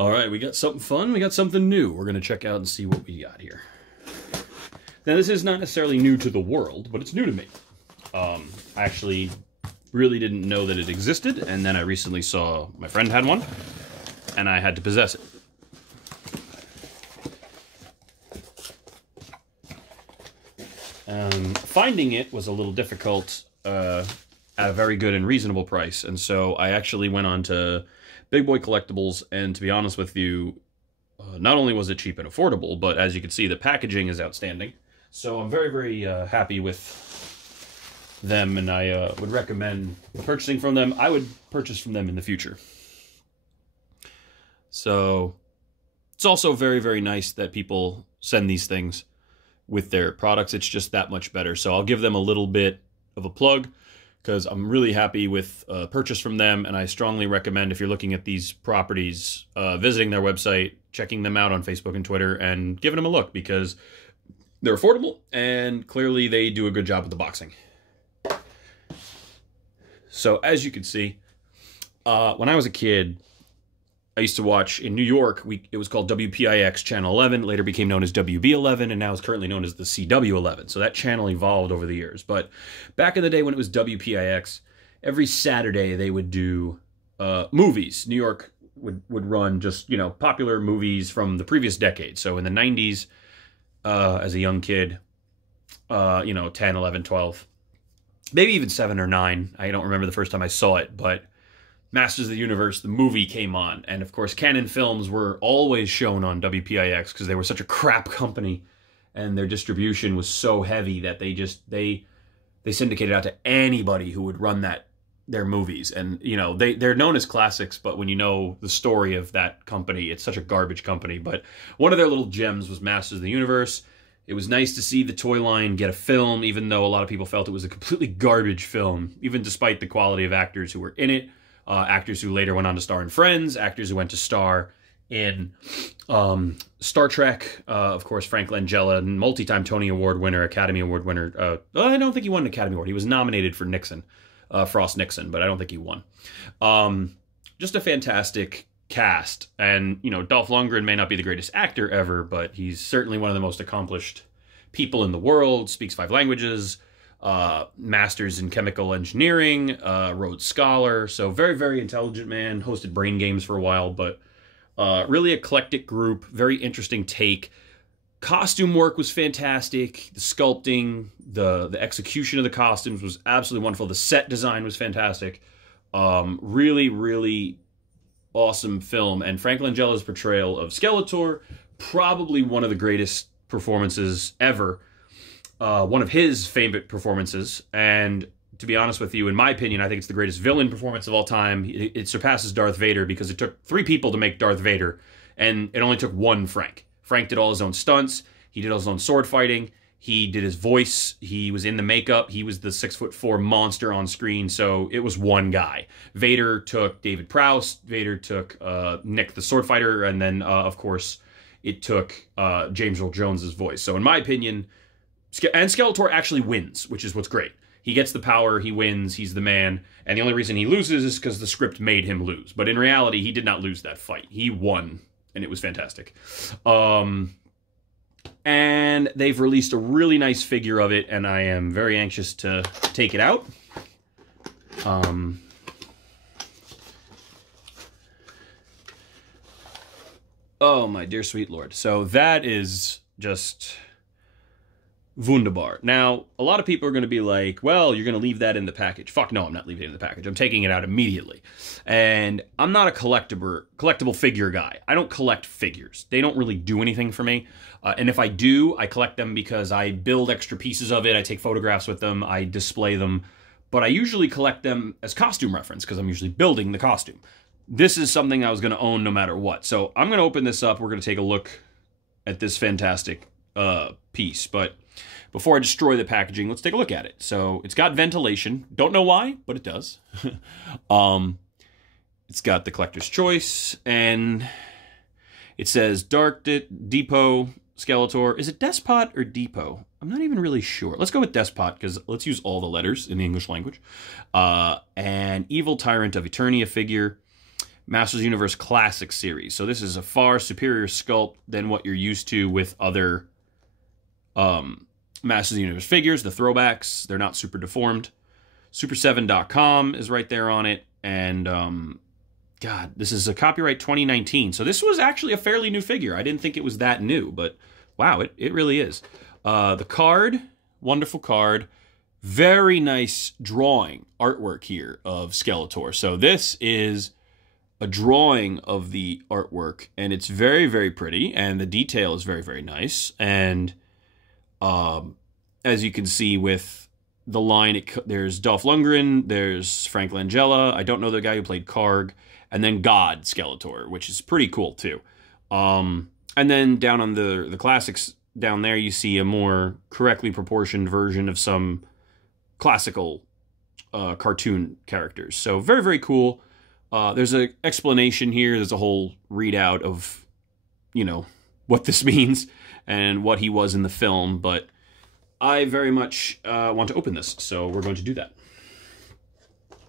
All right, we got something fun. We got something new. We're going to check out and see what we got here. Now, this is not necessarily new to the world, but it's new to me. I actually really didn't know that it existed, and then I recently saw my friend had one, and I had to possess it. Finding it was a little difficult at a very good and reasonable price, and so I actually went on to Big Boy Collectibles, and to be honest with you, not only was it cheap and affordable, but as you can see, the packaging is outstanding. So I'm very, very happy with them, and I would recommend purchasing from them. I would purchase from them in the future. So it's also very, very nice that people send these things with their products. It's just that much better. So I'll give them a little bit of a plug because I'm really happy with purchase from them, and I strongly recommend, if you're looking at these properties, visiting their website, checking them out on Facebook and Twitter, and giving them a look, because they're affordable, and clearly they do a good job with the boxing. So as you can see, when I was a kid, I used to watch in New York, it was called WPIX Channel 11, later became known as WB11, and now is currently known as the CW11. So that channel evolved over the years. But back in the day when it was WPIX, every Saturday they would do movies. New York would run just, you know, popular movies from the previous decade. So in the 90s, as a young kid, you know, 10, 11, 12, maybe even 7 or 9. I don't remember the first time I saw it, but Masters of the Universe, the movie, came on. And of course, Canon films were always shown on WPIX because they were such a crap company, and their distribution was so heavy that they syndicated out to anybody who would run their movies. And, you know, they're known as classics, but when you know the story of that company, it's such a garbage company. But one of their little gems was Masters of the Universe. It was nice to see the toy line get a film, even though a lot of people felt it was a completely garbage film, even despite the quality of actors who were in it. Actors who later went on to star in Friends, actors who went to star in Star Trek, of course, Frank Langella, multi-time Tony Award winner, Academy Award winner. I don't think he won an Academy Award. He was nominated for Nixon, Frost Nixon, but I don't think he won. Just a fantastic cast. And, you know, Dolph Lundgren may not be the greatest actor ever, but he's certainly one of the most accomplished people in the world, speaks 5 languages, masters in chemical engineering, Rhodes Scholar, so very, very intelligent man, hosted Brain Games for a while, but really eclectic group, very interesting take. Costume work was fantastic, the sculpting, the execution of the costumes was absolutely wonderful, the set design was fantastic. Really, really awesome film, and Frank Langella's portrayal of Skeletor, probably one of the greatest performances ever. One of his favorite performances, and to be honest with you, in my opinion, I think it's the greatest villain performance of all time. It surpasses Darth Vader because it took 3 people to make Darth Vader, and it only took one Frank. Frank did all his own stunts, he did all his own sword fighting, he did his voice, he was in the makeup, he was the 6'4" monster on screen, so it was one guy. Vader took David Prowse, Vader took Nick the sword fighter, and then, of course, it took James Earl Jones's voice. So in my opinion, and Skeletor actually wins, which is what's great. He gets the power, he wins, he's the man, and the only reason he loses is because the script made him lose. But in reality, he did not lose that fight. He won, and it was fantastic. And they've released a really nice figure of it, and I am very anxious to take it out. Oh, my dear sweet lord. So that is just wunderbar. Now, a lot of people are going to be like, well, you're going to leave that in the package. Fuck no, I'm not leaving it in the package. I'm taking it out immediately. And I'm not a collectible figure guy. I don't collect figures. They don't really do anything for me. And if I do, I collect them because I build extra pieces of it. I take photographs with them. I display them. But I usually collect them as costume reference because I'm usually building the costume. This is something I was going to own no matter what. So I'm going to open this up. We're going to take a look at this fantastic piece. But before I destroy the packaging, let's take a look at it. So it's got ventilation. Don't know why, but it does. It's got the collector's choice, and it says Dark Depot Skeletor. Is it Despot or Depot? I'm not even really sure. Let's go with Despot, because let's use all the letters in the English language. An Evil Tyrant of Eternia figure. Masters Universe Classic series. So this is a far superior sculpt than what you're used to with other Masters of the Universe figures, the throwbacks. They're not super deformed. Super7.com is right there on it. And, God, this is a copyright 2019. So this was actually a fairly new figure. I didn't think it was that new, but wow, it really is. The card, wonderful card. Very nice drawing artwork here of Skeletor. So this is a drawing of the artwork, and it's very, very pretty, and the detail is very, very nice. And as you can see with the line, there's Dolph Lundgren, there's Frank Langella, I don't know the guy who played Karg, and then God Skeletor, which is pretty cool too. And then down on the classics, down there you see a more correctly proportioned version of some classical cartoon characters. So very, very cool. There's an explanation here. There's a whole readout of, you know, what this means and what he was in the film. But I very much want to open this, so we're going to do that.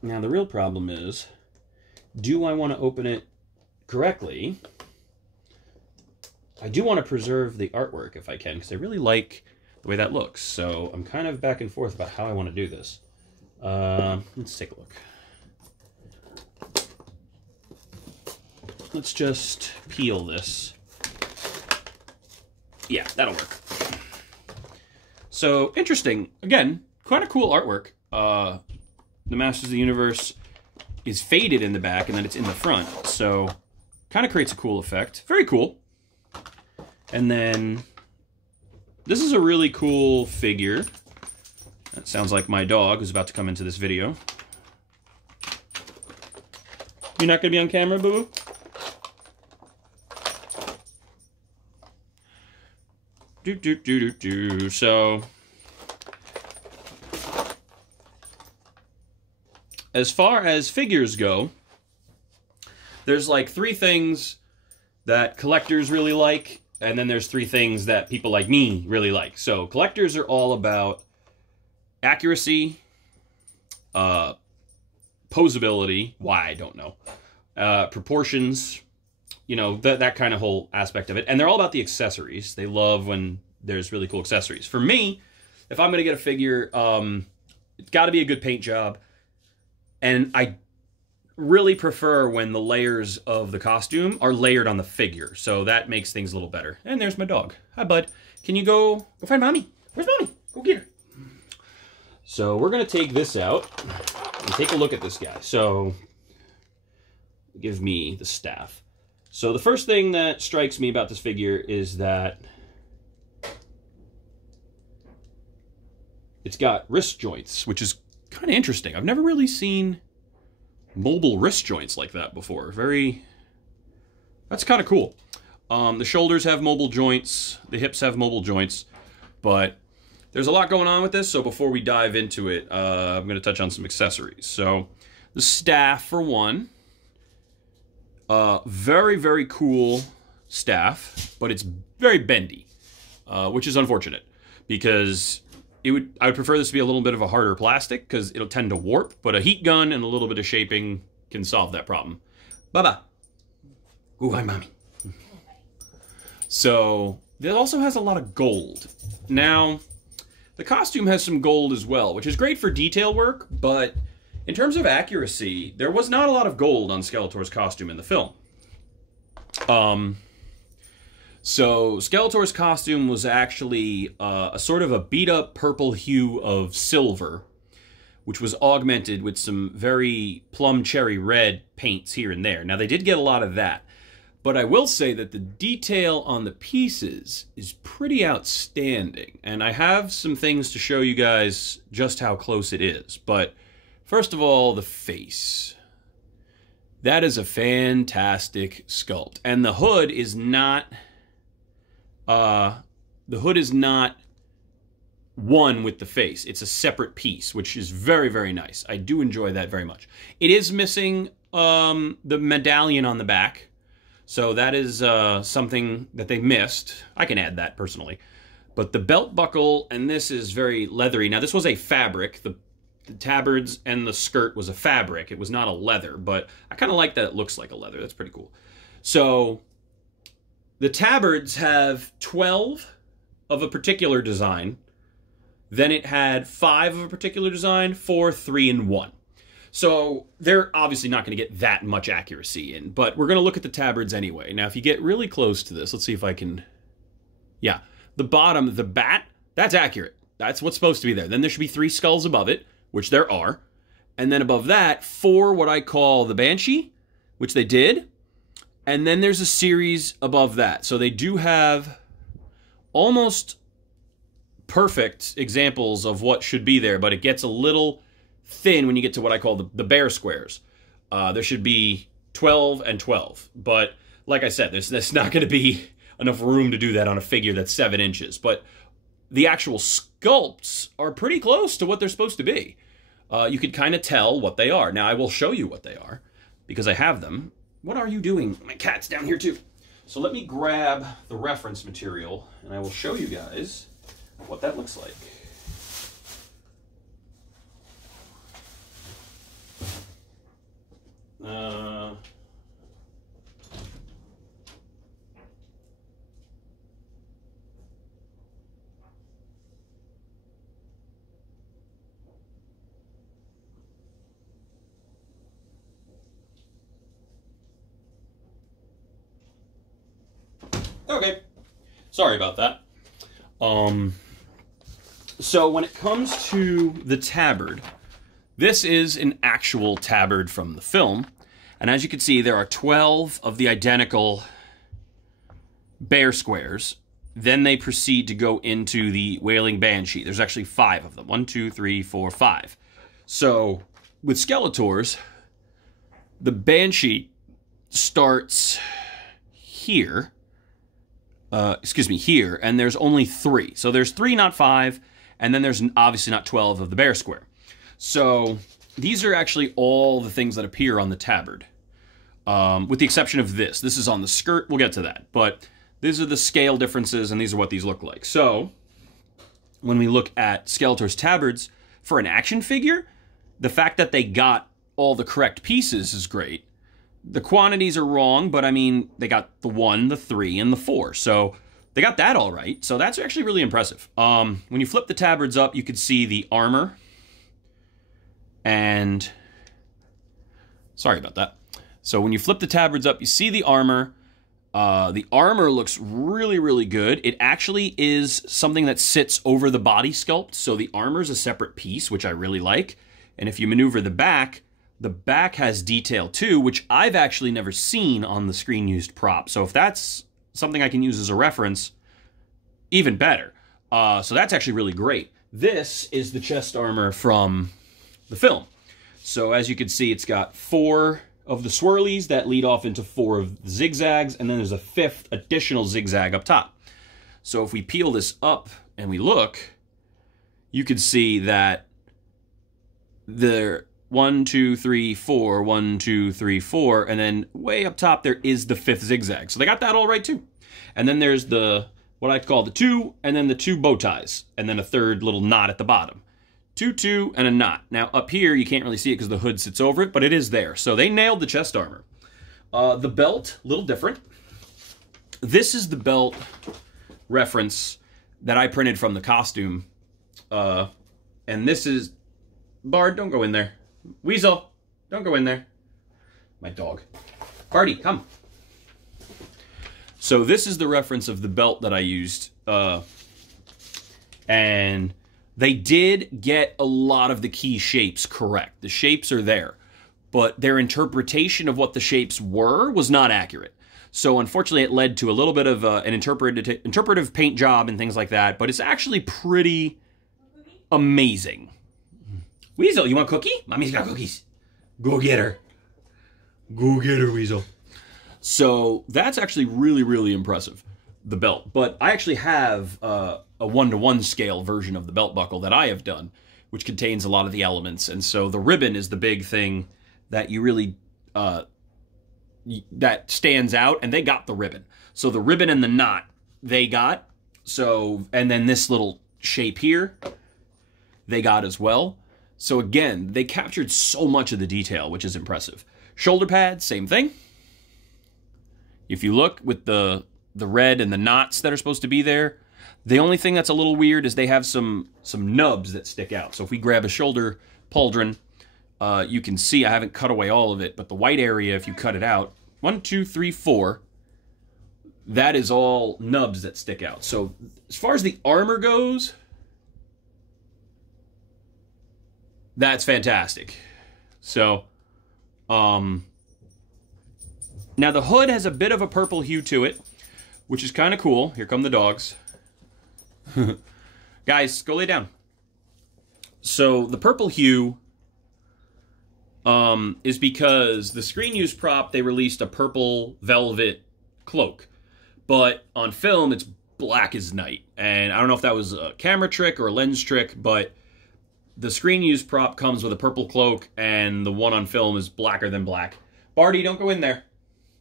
Now, the real problem is, do I want to open it correctly? I do want to preserve the artwork if I can, because I really like the way that looks. So I'm kind of back and forth about how I want to do this. Let's take a look. Let's just peel this. Yeah, that'll work. So, interesting. Again, quite a cool artwork. The Masters of the Universe is faded in the back, and then it's in the front. So, kind of creates a cool effect. Very cool. And then, this is a really cool figure. That sounds like my dog who's about to come into this video. You're not going to be on camera, boo-boo? So, as far as figures go, there's like 3 things that collectors really like, and then there's 3 things that people like me really like. So, collectors are all about accuracy, posability, why, I don't know, proportions, you know, that kind of whole aspect of it. And they're all about the accessories. They love when there's really cool accessories. For me, if I'm going to get a figure, it's got to be a good paint job. And I really prefer when the layers of the costume are layered on the figure. So that makes things a little better. And there's my dog. Hi, bud. Can you go find Mommy? Where's Mommy? Go get her. So we're going to take this out and take a look at this guy. So give me the staff. So the first thing that strikes me about this figure is that it's got wrist joints, which is kind of interesting. I've never really seen mobile wrist joints like that before. That's kind of cool. The shoulders have mobile joints, the hips have mobile joints, but there's a lot going on with this, so before we dive into it, I'm going to touch on some accessories. So the staff, for one. Very, very cool staff, but it's very bendy, which is unfortunate because I would prefer this to be a little bit of a harder plastic because it'll tend to warp, but a heat gun and a little bit of shaping can solve that problem. Bye-bye. Ooh, hi, Mommy. So, it also has a lot of gold. Now, the costume has some gold as well, which is great for detail work, but in terms of accuracy, there was not a lot of gold on Skeletor's costume in the film. So Skeletor's costume was actually a sort of a beat-up purple hue of silver, which was augmented with some very plum cherry red paints here and there. Now, they did get a lot of that, but I will say that the detail on the pieces is pretty outstanding, and I have some things to show you guys just how close it is, but first of all, the face. That is a fantastic sculpt. And the hood is not one with the face. It's a separate piece, which is very, very nice. I do enjoy that very much. It is missing the medallion on the back. So that is something that they missed. I can add that personally. But the belt buckle, and this is very leathery. Now, this was a fabric. the tabards and the skirt was a fabric. It was not a leather, but I kind of like that it looks like a leather. That's pretty cool. So the tabards have 12 of a particular design. Then it had 5 of a particular design, 4, 3, and 1. So they're obviously not going to get that much accuracy in, but we're going to look at the tabards anyway. Now, if you get really close to this, let's see if I can... Yeah, the bottom, the bat, that's accurate. That's what's supposed to be there. Then there should be 3 skulls above it, which there are. And then above that, 4 what I call the Banshee, which they did. And then there's a series above that. So they do have almost perfect examples of what should be there, but it gets a little thin when you get to what I call the bear squares. There should be 12 and 12. But like I said, there's not going to be enough room to do that on a figure that's 7 inches. But the actual sculpts are pretty close to what they're supposed to be. You could kind of tell what they are. Now, I will show you what they are because I have them. What are you doing? My cat's down here too. So let me grab the reference material and I will show you guys what that looks like. Okay, sorry about that. So when it comes to the tabard, this is an actual tabard from the film. And as you can see, there are 12 of the identical bear squares. Then they proceed to go into the Wailing Banshee. There's actually 5 of them. 1, 2, 3, 4, 5. So with Skeletors, the Banshee starts here. Here, and there's only 3. So there's 3, not 5, and then there's obviously not 12 of the bear square. So these are actually all the things that appear on the tabard, with the exception of this. This is on the skirt. We'll get to that, but these are the scale differences, and these are what these look like. So when we look at Skeletor's tabards, for an action figure, the fact that they got all the correct pieces is great. The quantities are wrong, but I mean, they got the 1, the 3, and the 4. So they got that all right. So that's actually really impressive. When you flip the tabards up, you can see the armor. And sorry about that. So when you flip the tabards up, you see the armor. The armor looks really, really good. It actually is something that sits over the body sculpt. So the armor is a separate piece, which I really like. And if you maneuver the back has detail too, which I've actually never seen on the screen used prop. So if that's something I can use as a reference, even better. So that's actually really great. This is the chest armor from the film. So as you can see, it's got 4 of the swirlies that lead off into 4 of the zigzags, and then there's a 5th additional zigzag up top. So if we peel this up and we look, you can see that the 1, 2, 3, 4, 1, 2, 3, 4, and then way up top there is the 5th zigzag. So they got that all right too. And then there's the, what I call the 2, and then the 2 bow ties, and then a 3rd little knot at the bottom. 2, 2, and a knot. Now up here you can't really see it because the hood sits over it, but it is there. So they nailed the chest armor. The belt, a little different. This is the belt reference that I printed from the costume. And this is, Bard, don't go in there. Weasel, don't go in there. My dog. Barty, come. So this is the reference of the belt that I used. And they did get a lot of the key shapes correct. The shapes are there. But their interpretation of what the shapes were was not accurate. So unfortunately it led to a little bit of an interpretive paint job and things like that. But it's actually pretty amazing. Weasel, you want a cookie? Mommy's got cookies. Go get her. Go get her, Weasel. So that's actually really, really impressive, the belt. But I actually have a 1-to-1 scale version of the belt buckle that I have done, which contains a lot of the elements. And so the ribbon is the big thing that you really, that stands out. And they got the ribbon. So the ribbon and the knot, they got. So, and then this little shape here, they got as well. So again, they captured so much of the detail, which is impressive. Shoulder pads, same thing. If you look with the red and the knots that are supposed to be there, the only thing that's a little weird is they have some nubs that stick out. So if we grab a shoulder pauldron, you can see I haven't cut away all of it, but the white area, if you cut it out, 1, 2, 3, 4, that is all nubs that stick out. So as far as the armor goes, that's fantastic. So, now the hood has a bit of a purple hue to it, which is kind of cool. Here come the dogs. Guys, go lay down. So the purple hue is because the screen use prop, they released a purple velvet cloak. But on film, it's black as night. And I don't know if that was a camera trick or a lens trick, but the screen use prop comes with a purple cloak, and the one on film is blacker than black. Barty, don't go in there.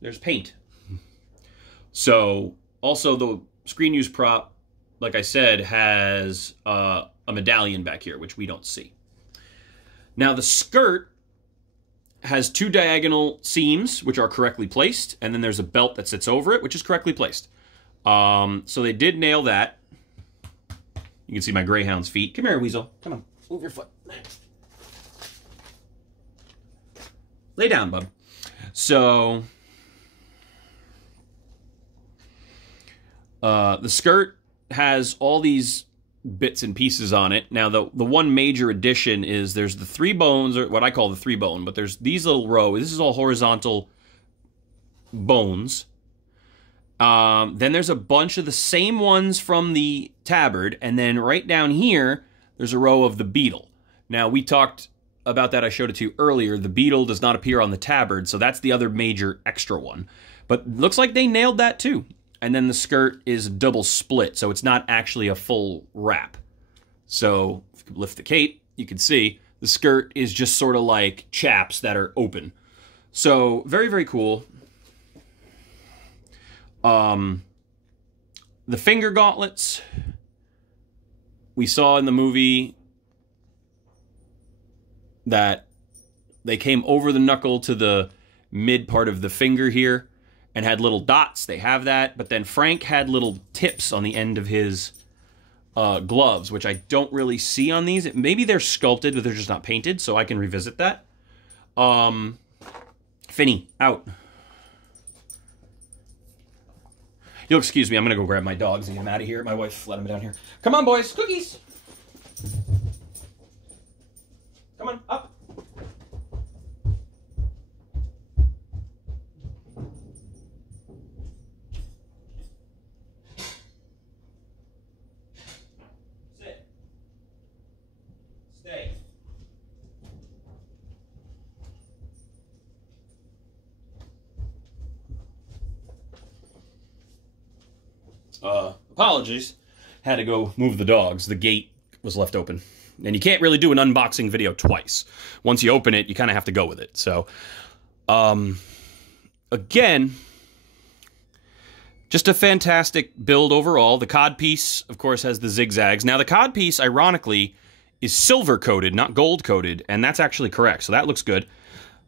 There's paint. So, also the screen use prop, like I said, has a medallion back here, which we don't see. Now, the skirt has 2 diagonal seams, which are correctly placed, and then there's a belt that sits over it, which is correctly placed. So they did nail that. You can see my greyhound's feet. Come here, Weasel. Come on. Move your foot. Lay down, bub. So, the skirt has all these bits and pieces on it. Now, the one major addition is there's the 3 bones, or what I call the 3 bone, but there's these little rows. This is all horizontal bones. Then there's a bunch of the same ones from the tabard, and then right down here, there's a row of the beetle. Now, we talked about that. I showed it to you earlier. The beetle does not appear on the tabard, so that's the other major extra one. But looks like they nailed that too. And then the skirt is double split, so it's not actually a full wrap. So, if you lift the cape, you can see the skirt is just sort of like chaps that are open. So, very, very cool. The finger gauntlets we saw in the movie that they came over the knuckle to the mid part of the finger here and had little dots. They have that, but then Frank had little tips on the end of his gloves, which I don't really see on these. Maybe they're sculpted, but they're just not painted, so I can revisit that. Finny, out. You'll excuse me, I'm going to go grab my dogs and get them out of here. My wife let them down here. Come on, boys. Cookies. Come on, up. Sit. Stay. Apologies. Had to go move the dogs. The gate was left open. And you can't really do an unboxing video twice. Once you open it, you kind of have to go with it. So, again, just a fantastic build overall. The codpiece, of course, has the zigzags. Now, the codpiece, ironically, is silver-coated, not gold-coated, and that's actually correct. So that looks good.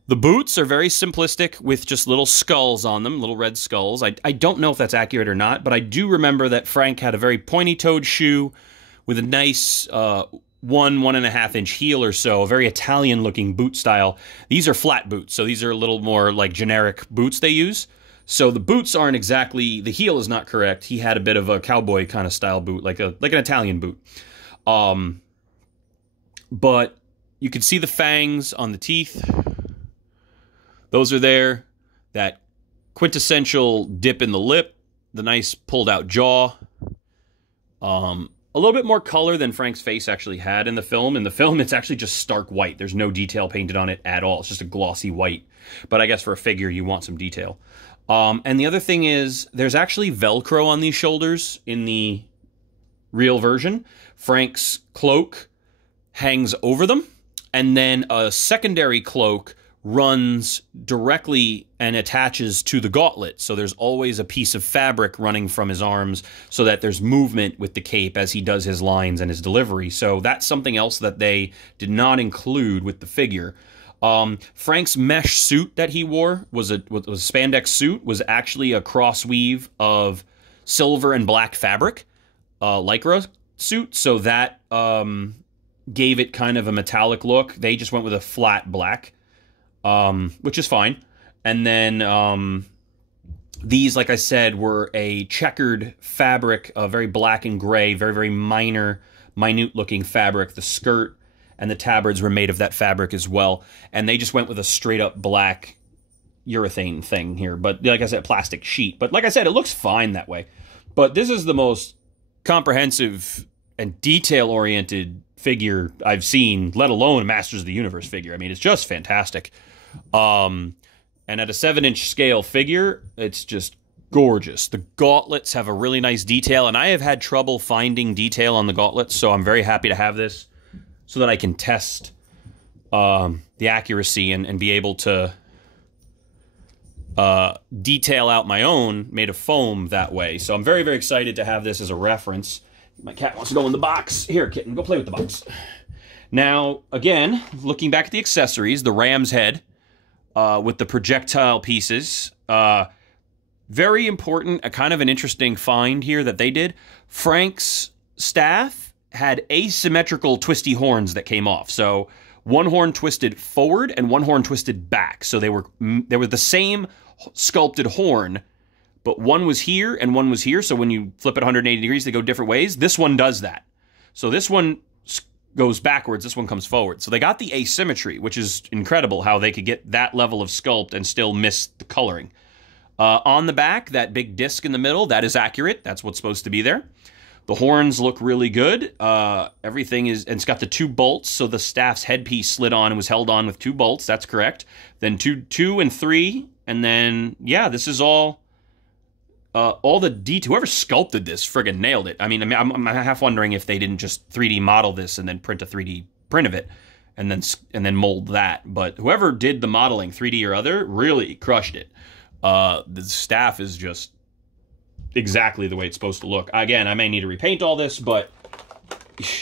The boots are very simplistic with just little skulls on them, little red skulls. I don't know if that's accurate or not, but I do remember that Frank had a very pointy-toed shoe with a nice 1.5 inch heel or so, a very Italian-looking boot style. These are flat boots, so these are a little more like generic boots they use. So the boots aren't exactly, the heel is not correct. He had a bit of a cowboy kind of style boot, like an Italian boot. But you can see the fangs on the teeth. Those are there. That quintessential dip in the lip, the nice pulled out jaw. A little bit more color than Frank's face actually had in the film. In the film, it's actually just stark white. There's no detail painted on it at all. It's just a glossy white. But I guess for a figure, you want some detail. And the other thing is, there's actually Velcro on these shoulders in the real version. Frank's cloak hangs over them, and then a secondary cloak runs directly and attaches to the gauntlet. So there's always a piece of fabric running from his arms so that there's movement with the cape as he does his lines and his delivery. So that's something else that they did not include with the figure. Frank's mesh suit that he wore was a spandex suit, was actually a cross weave of silver and black fabric, lycra suit. So that gave it kind of a metallic look. They just went with a flat black. Which is fine. And then these, like I said, were a checkered fabric, very black and gray, very, very minute-looking fabric. The skirt and the tabards were made of that fabric as well. And they just went with a straight-up black urethane thing here. But like I said, plastic sheet. But like I said, it looks fine that way. But this is the most comprehensive and detail-oriented figure I've seen, let alone Masters of the Universe figure. I mean, it's just fantastic. And at a 7-inch scale figure, it's just gorgeous. The gauntlets have a really nice detail, and I have had trouble finding detail on the gauntlets, so I'm very happy to have this so that I can test the accuracy and be able to detail out my own made of foam that way. So I'm very, very excited to have this as a reference. My cat wants to go in the box. Here, kitten, go play with the box. Now, again, looking back at the accessories, the ram's head with the projectile pieces. Very important, a kind of an interesting find here that they did. Frank's staff had asymmetrical twisty horns that came off. So one horn twisted forward and one horn twisted back. So they were the same sculpted horn, but one was here and one was here. So when you flip it 180 degrees, they go different ways. This one does that. So this one goes backwards, this one comes forward. So they got the asymmetry, which is incredible how they could get that level of sculpt and still miss the coloring. On the back, that big disc in the middle, that is accurate. That's what's supposed to be there. The horns look really good. Everything is, and it's got the 2 bolts, so the staff's headpiece slid on and was held on with 2 bolts. That's correct. Then 2 and 3, and then, yeah, this is all the detail. Whoever sculpted this friggin' nailed it. I mean, I'm half wondering if they didn't just 3D model this and then print a 3D print of it and then mold that. But whoever did the modeling, 3D or other, really crushed it. The staff is just exactly the way it's supposed to look. Again, I may need to repaint all this, but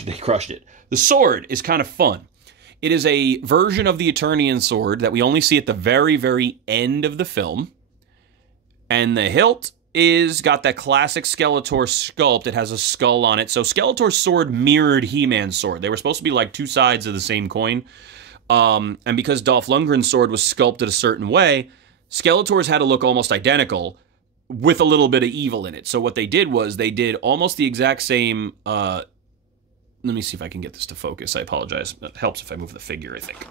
they crushed it. The sword is kind of fun. It is a version of the Eternian sword that we only see at the very, very end of the film. And the hilt is got that classic Skeletor sculpt. It has a skull on it. So Skeletor's sword mirrored He-Man's sword. They were supposed to be like 2 sides of the same coin. And because Dolph Lundgren's sword was sculpted a certain way, Skeletor's had to look almost identical with a little bit of evil in it. So what they did was they did almost the exact same... let me see if I can get this to focus. I apologize. It helps if I move the figure, I think.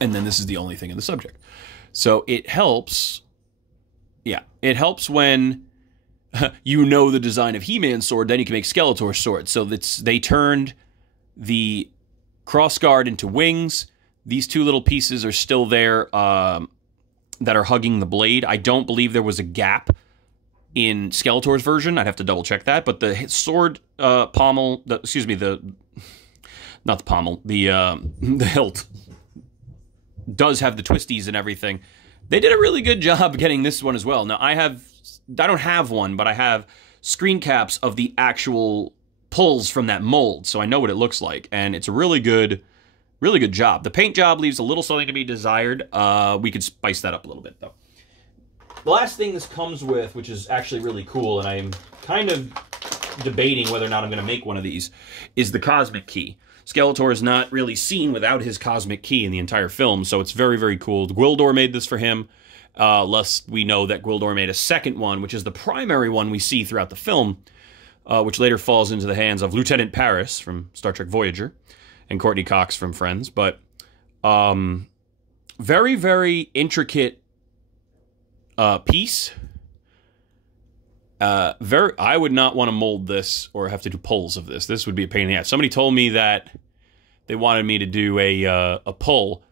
And then this is the only thing in the subject. So it helps... Yeah, it helps when you know the design of He-Man's sword, then you can make Skeletor's sword. So they turned the crossguard into wings. These 2 little pieces are still there that are hugging the blade. I don't believe there was a gap in Skeletor's version. I'd have to double check that. But the sword pommel, not the pommel, the hilt does have the twisties and everything. They did a really good job getting this one as well. Now, I don't have one, but I have screen caps of the actual pulls from that mold, so I know what it looks like, and it's a really good job. The paint job leaves a little something to be desired. We could spice that up a little bit, though. The last thing this comes with, which is actually really cool, and I'm kind of debating whether or not I'm going to make one of these, is the Cosmic Key. Skeletor is not really seen without his Cosmic Key in the entire film, so it's very, very cool. Gwildor made this for him, lest we know that Gwildor made a second one, which is the primary one we see throughout the film, which later falls into the hands of Lieutenant Paris from Star Trek Voyager and Courtney Cox from Friends. But very, very intricate piece. I would not want to mold this or have to do pulls of this. This would be a pain in the ass. Somebody told me that they wanted me to do a pull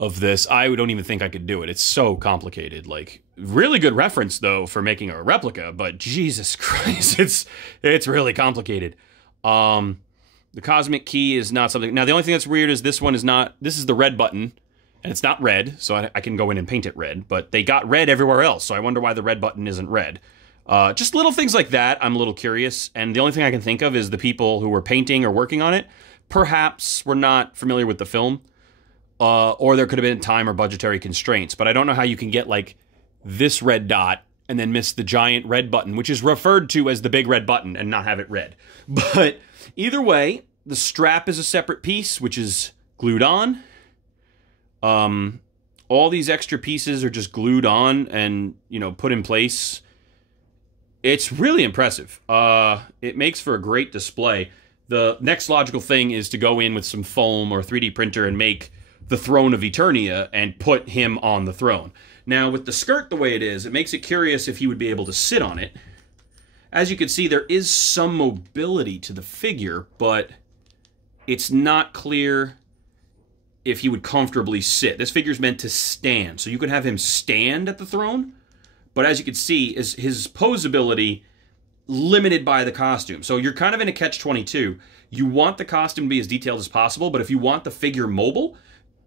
of this. I don't even think I could do it. It's so complicated. Like, really good reference though for making a replica, but Jesus Christ, it's really complicated. The Cosmic Key is not something. Now the only thing that's weird is this one is not. This is the red button. And it's not red, so I can go in and paint it red, but they got red everywhere else, so I wonder why the red button isn't red. Just little things like that, I'm a little curious, and the only thing I can think of is the people who were painting or working on it perhaps were not familiar with the film, or there could have been time or budgetary constraints, but I don't know how you can get, like, this red dot and then miss the giant red button, which is referred to as the big red button, and not have it red. But either way, the strap is a separate piece, which is glued on. All these extra pieces are just glued on and, you know, put in place. It's really impressive. It makes for a great display. The next logical thing is to go in with some foam or 3D printer and make the throne of Eternia and put him on the throne. Now, with the skirt the way it is, it makes it curious if he would be able to sit on it. As you can see, there is some mobility to the figure, but it's not clear if he would comfortably sit. This figure's meant to stand, so you could have him stand at the throne, but as you can see, is his posability limited by the costume. So you're kind of in a catch-22. You want the costume to be as detailed as possible, but if you want the figure mobile,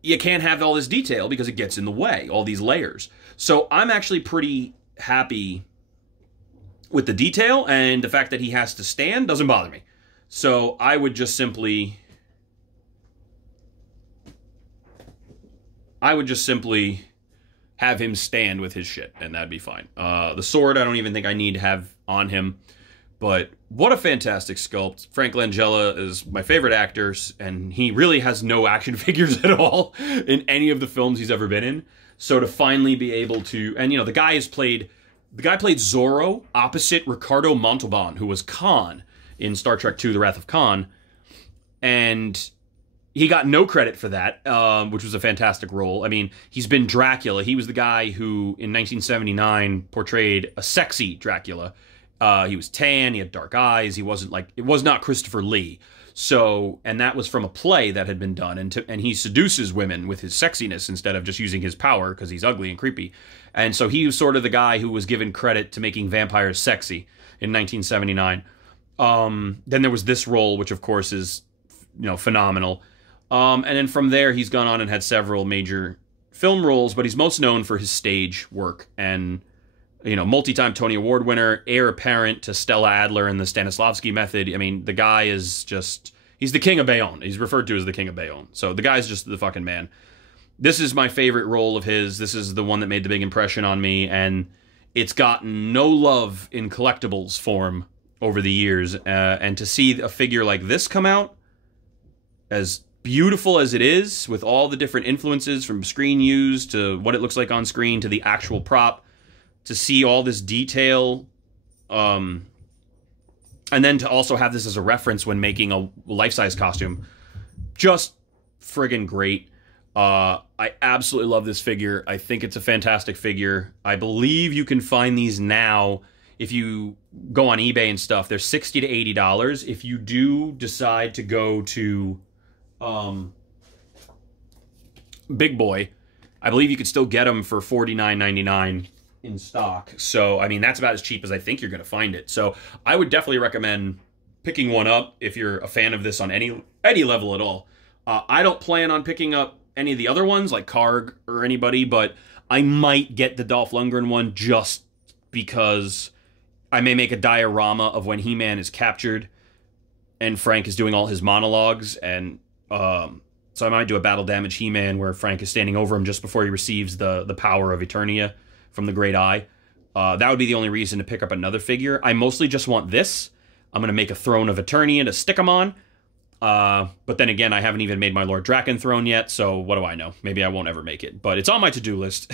you can't have all this detail because it gets in the way, all these layers. So I'm actually pretty happy with the detail, and the fact that he has to stand doesn't bother me. So I would just simply have him stand with his shit, and that'd be fine. The sword, I don't even think I need to have on him. But what a fantastic sculpt. Frank Langella is my favorite actor, and he really has no action figures at all in any of the films he's ever been in. So to finally be able to, and you know, the guy played Zorro opposite Ricardo Montalban, who was Khan in Star Trek II, The Wrath of Khan. And he got no credit for that, which was a fantastic role. I mean, he's been Dracula. He was the guy who, in 1979, portrayed a sexy Dracula. He was tan, he had dark eyes, it was not Christopher Lee. So, and that was from a play that had been done, and he seduces women with his sexiness instead of just using his power because he's ugly and creepy. And so he was sort of the guy who was given credit to making vampires sexy in 1979. Then there was this role, which of course is, you know, phenomenal. And then from there, he's gone on and had several major film roles, but he's most known for his stage work and, you know, multi-time Tony Award winner, heir apparent to Stella Adler and the Stanislavski method. I mean, the guy is just, he's the king of Bayonne. He's referred to as the king of Bayonne. So the guy's just the fucking man. This is my favorite role of his. This is the one that made the big impression on me, and it's gotten no love in collectibles form over the years. And to see a figure like this come out, as beautiful as it is, with all the different influences from screen use to what it looks like on screen to the actual prop, to see all this detail, and then to also have this as a reference when making a life-size costume, just friggin' great. I absolutely love this figure. I think it's a fantastic figure. I believe you can find these now if you go on eBay and stuff. They're $60 to $80. If you do decide to go to Big Boy, I believe you could still get them for $49.99 in stock. So, I mean, that's about as cheap as I think you're going to find it. So, I would definitely recommend picking one up if you're a fan of this on any level at all. I don't plan on picking up any of the other ones, like Karg or anybody, but I might get the Dolph Lundgren one just because I may make a diorama of when He-Man is captured and Frank is doing all his monologues, and so I might do a battle damage He-Man where Frank is standing over him just before he receives the power of Eternia from the Great Eye. That would be the only reason to pick up another figure. I mostly just want this. I'm going to make a throne of Eternia to stick him on. But then again, I haven't even made my Lord Draken throne yet, so what do I know? Maybe I won't ever make it. But it's on my to-do list.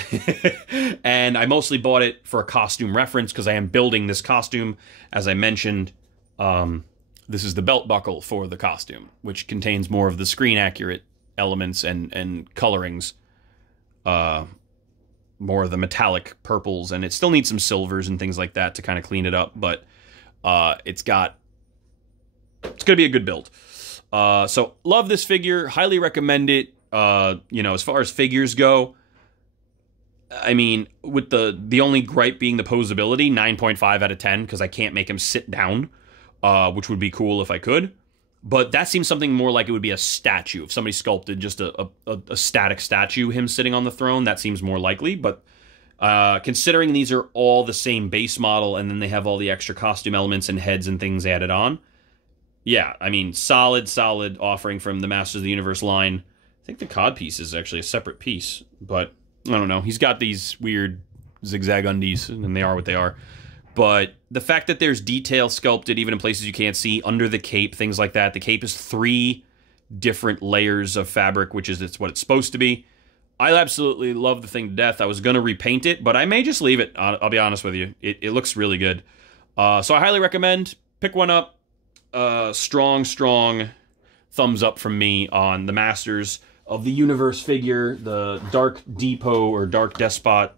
And I mostly bought it for a costume reference because I am building this costume. As I mentioned, this is the belt buckle for the costume, which contains more of the screen-accurate elements and colorings. More of the metallic purples, and it still needs some silvers and things like that to kind of clean it up, but it's going to be a good build. So love this figure, highly recommend it. You know, as far as figures go, I mean, with the only gripe being the posability, 9.5 out of 10, because I can't make him sit down, which would be cool if I could. But that seems something more like it would be a statue. If somebody sculpted just a static statue, him sitting on the throne, that seems more likely. But considering these are all the same base model and then they have all the extra costume elements and heads and things added on, yeah, I mean, solid offering from the Masters of the Universe line. I think the cod piece is actually a separate piece, but I don't know. He's got these weird zigzag undies, and they are what they are. But the fact that there's detail sculpted even in places you can't see, under the cape, things like that. The cape is 3 different layers of fabric, which is what it's supposed to be. I absolutely love the thing to death. I was going to repaint it, but I may just leave it. I'll be honest with you. It looks really good. So I highly recommend. Pick one up. Strong thumbs up from me on the Masters of the Universe figure. The Dark Depot or Dark Despot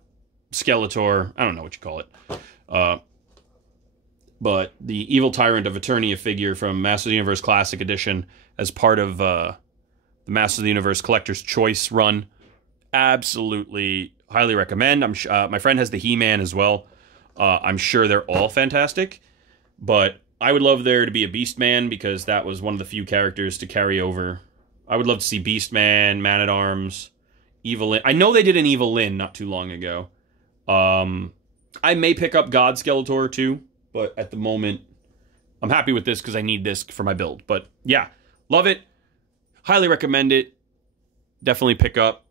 Skeletor. I don't know what you call it. But the Evil Tyrant of Eternia figure from Masters of the Universe Classic Edition as part of the Masters of the Universe Collector's Choice run. Absolutely highly recommend. My friend has the He-Man as well. I'm sure they're all fantastic. But I would love there to be a Beastman because that was one of the few characters to carry over. I would love to see Beastman, Man-at-Arms, Evil Lyn. I know they did an Evil Lyn not too long ago. I may pick up God Skeletor too. But at the moment, I'm happy with this because I need this for my build. But yeah, love it. Highly recommend it. Definitely pick up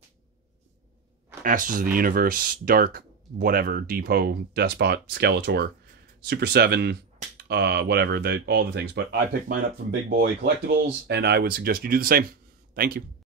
Masters of the Universe, Dark, whatever, Depot, Despot, Skeletor, Super 7, whatever, all the things. But I picked mine up from Big Boy Collectibles, and I would suggest you do the same. Thank you.